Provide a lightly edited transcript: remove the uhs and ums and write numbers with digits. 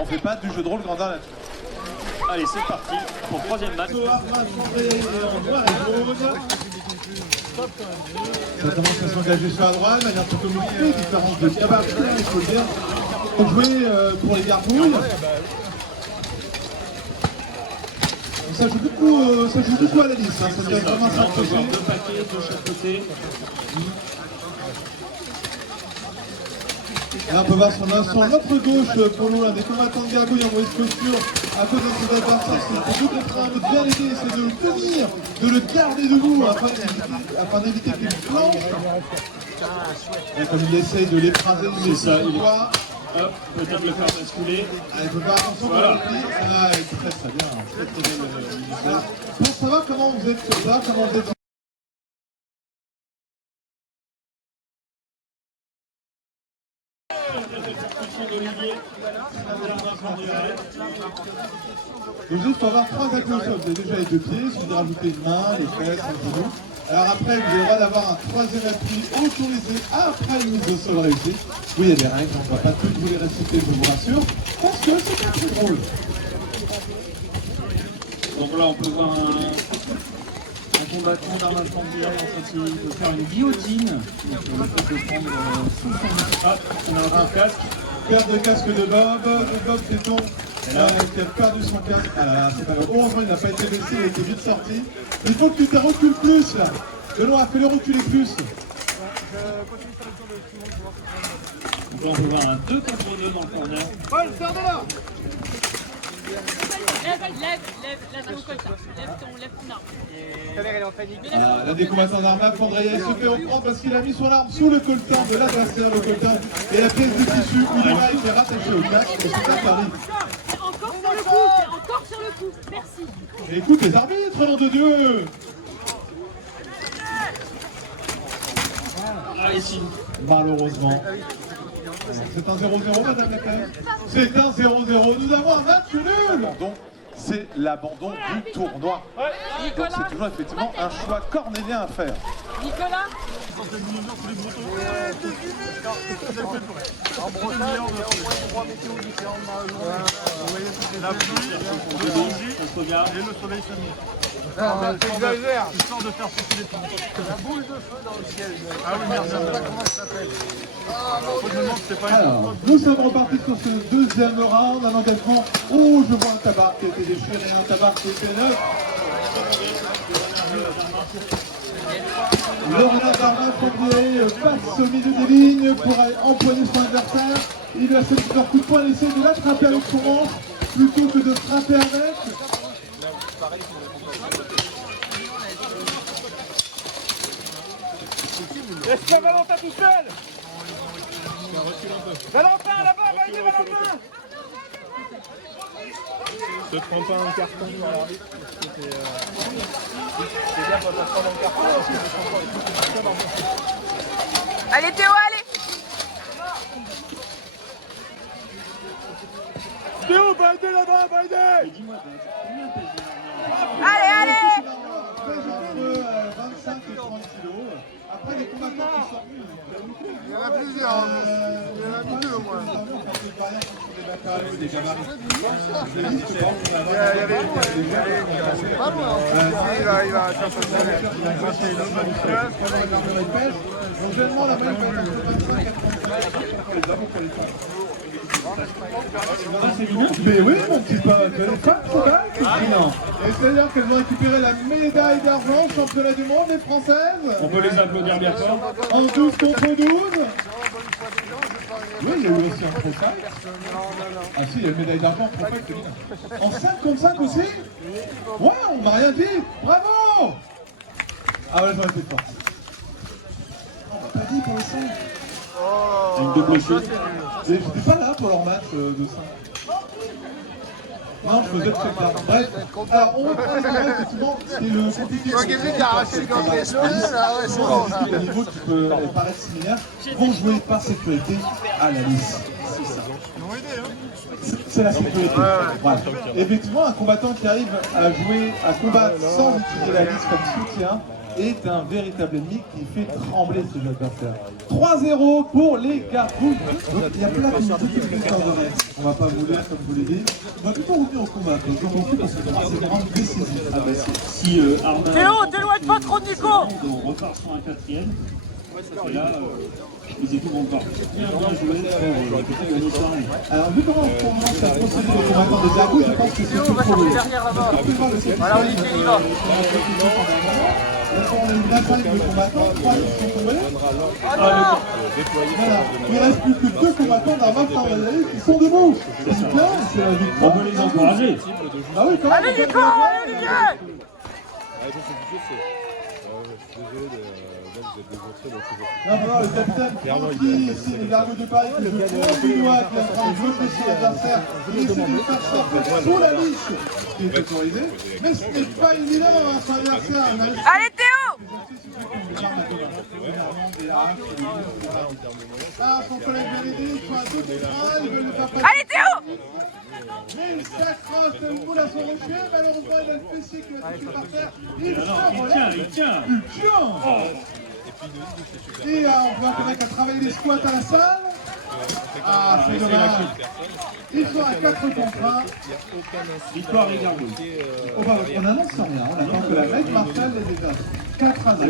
On fait pas du jeu de rôle grandin là-dessus. Allez, c'est parti pour le troisième match. Ça commence à s'engager sur la droite, de manière plutôt motivée, différence de cabane, il faut le dire. Pour jouer pour les gargouilles. Ça joue beaucoup à la liste, hein. Ça devient vraiment ça. On peut voir deux paquets de chaque côté. Là, on peut voir sur notre gauche, pour nous, un des combattants de gargouilles en mauvaise posture, à cause de ses adversaires, c'est tout contraint de bien l'aider, c'est de le tenir, de le garder debout, afin d'éviter qu'il planche. Et comme il essaye de l'écraser, C'est ça, il est... quoi. Hop, peut-être le faire basculer. Il faut faire attention pour le repli. Ah, très bien, très bien le ministère. Pour savoir comment vous êtes sur ça, comment vous êtes... Donc il faut avoir 3 actes au sol. Vous avez déjà les 2 pieds, il suffit de rajouter une main, les fesses, les genoux. Alors après, vous avez le droit d'avoir un 3e appui autorisé après une mise au sol réussie. Oui, il y a des règles, on ne va pas toutes vous les réciter, je vous rassure, parce que c'est un peu drôle. Donc là, on peut voir un combattant d'armes incendiaires en fait, il peut faire une guillotine. Donc on peut prendre sous son... Hop, on a un casque. Perte de casque de Bob Téton, qui a perdu son casque. Ah là là, c'est pas grave. Heureusement, il n'a pas été blessé, il a été vite sorti. Il faut que tu te recules plus là. Benoît, fais-le reculer plus. Donc là, on peut voir un 2 contre 2 dans le corner. Paul, sors de là. Lève ton coltin, lève ton arme. Elle est en panique. L'un des combattants d'Arma, Fandreya, se fait reprendre parce qu'il a mis son arme sous le coltan de l'adversaire, le coltan et la pièce de tissu où il va être rattaché au casque, et c'est interdit. C'est encore sur le coup, c'est encore sur le coup. Merci. Et écoute les arbitres, nom de Dieu. Ah, ici. Malheureusement. C'est un 0-0, madame la Claire. C'est un 0-0. Nous avons un match nul. Donc, c'est l'abandon du tournoi. Donc, c'est toujours effectivement un choix cornélien à faire. Nicolas. En Bretagne, il y a au moins 3 météos différents dans la journée. Vous voyez toutes les pluies, le danger et le soleil s'amuse. Non, t'exagères. Histoire de faire sauter les pluies. La boule de feu dans le ciel. Ah oui, merde, je sais pas comment ça s'appelle. Faut que je me demande, c'est pas une... Alors, nous sommes repartis sur ce deuxième round, un engagement. Oh, je vois un tabac qui a été déchiré, un tabac qui était neuf. Laurent Darma passe au milieu des lignes pour empoigner son adversaire. Il lui a fait plusieurs coups de poing, il essaie de l'attraper avec son manche plutôt que de frapper avec. Laisse pas Valentin tout seul. Valentin, là-bas, va-y Valentin. Ne prends pas un carton par l'arbitre. C'est bien quand on prend un carton parce que je sens pas dans mon... Allez Théo, allez. Théo, va aider là-bas, va aider. Allez, allez. 25 et 30 kilos. Après, les combattants qui sont venus. Il y en a plusieurs. Il y en a deux au moins. Il va chercher donc je demande la manifeste entre 25 et 35. Mais oui, mon petit pote, les femmes sont là, et c'est-à-dire qu'elles vont récupérer la médaille d'argent, championnat du monde, les françaises. On peut les applaudir bien fort. En 12 contre 12. Oui, il y a eu aussi un pro 5. Ah si, il y a une médaille d'argent pro 5. En 5 contre 5 aussi. Ouais, on m'a rien dit. Bravo. Ah ouais, j'aurais été fort. On m'a pas dit pour le 5. Une double chute. J'étais pas là pour leur match de 5. Non, je faisais le check-down. Bref, alors on reprend effectivement ce qui est le compliqué. qui a arraché le gant là, ouais, c'est bon. Le niveau qui peut paraître similaire vont jouer par sécurité à la liste. C'est la sécurité. Voilà. Effectivement, un combattant qui arrive à jouer, à combattre sans utiliser la liste comme soutien est un véritable ennemi qui fait trembler ses adversaires. 3-0 pour les Gargouilles. Donc il y a plein de victoires de Rennes. On va pas vous lire comme vous l'avez dit. On va plutôt revenir au combat. Donc j'en pense parce que c'est vraiment décisif. Ah bah si Arnaud... Théo, t'éloigne pas trop de Nico. On repart sur un quatrième. Et là, les équipes vont encore bien jouer pour gagner ça. Alors vu comment on commence à procéder au combattant des Gargouilles, je pense que c'est tout pour eux. Voilà, Olivier, il y va. Là, on a eu la vague de combattants, 3 qui sont tombés. Ah, Voilà. Il reste plus que 2 combattants d'Armand Farvalet qui sont debout. C'est super, c'est la on victoire. peut les encourager. Ah oui, quand même. Allez, Nico, allez, Olivier. Là, on va voir le capitaine Francky, ici, les Gargouilles de Paris, qui joue au Binois, qui est en train de bloquer son adversaire. Il essaie de le faire sortir sous la liche, qui est autorisée. Mais ce n'est pas évident à son adversaire. Allez, Théo. Ah, son collègue Bénédicte, sur un coup de frein, ils veulent le faire passer. Allez, Théo. Mais il s'accroche le moule à son rocher, malheureusement il a le fessier qui va toucher par terre. Il se Il tient, relève. il tient. Il tient. Et on voit qu'on a qu'à travailler les squats à la salle. Ah, c'est dommage. Ils sont à 4 contre 1. Victoire des Gargouilles. On n'annonce rien, on attend que la mec Marshall les dégage. 4-0.